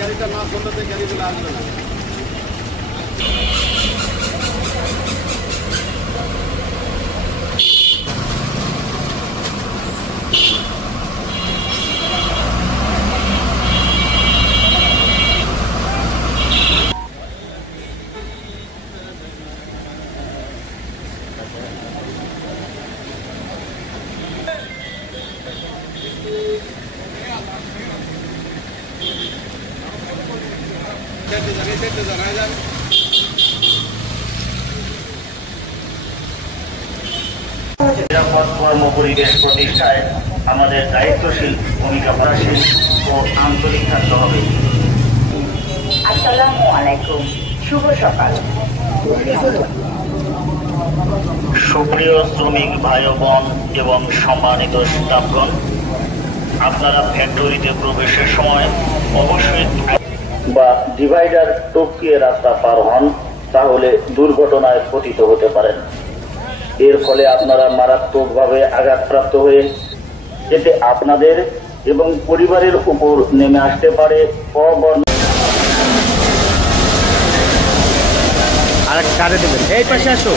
গাড়িটা না চলতে গাড়িগুলো আসবে না। নিরাপদ কর্মপরিবেশ প্রতিষ্ঠায় আমাদের দায়িত্বশীল ভূমিকা প্রশাসিত ও আন্তরিক থাকতে হবে। আসসালামু আলাইকুম, শুভ সকাল। সুপ্রিয় শ্রমিক ভাই বোন এবং সম্মানিত স্টাফগণ, আপনারা ফ্যাক্টরিতে প্রবেশের সময় অবশ্যই বা ডিভাইডার টপকিয়ে রাস্তা পার হন, তাহলে দুর্ঘটনায় পতিত হতে পারেন। এর ফলে আপনারা মারাত্মকভাবে আঘাতপ্রাপ্ত হয়ে এতে আপনাদের এবং পরিবারের উপর নেমে আসতে পারে আর কারে দেবেন এই পাশে আসো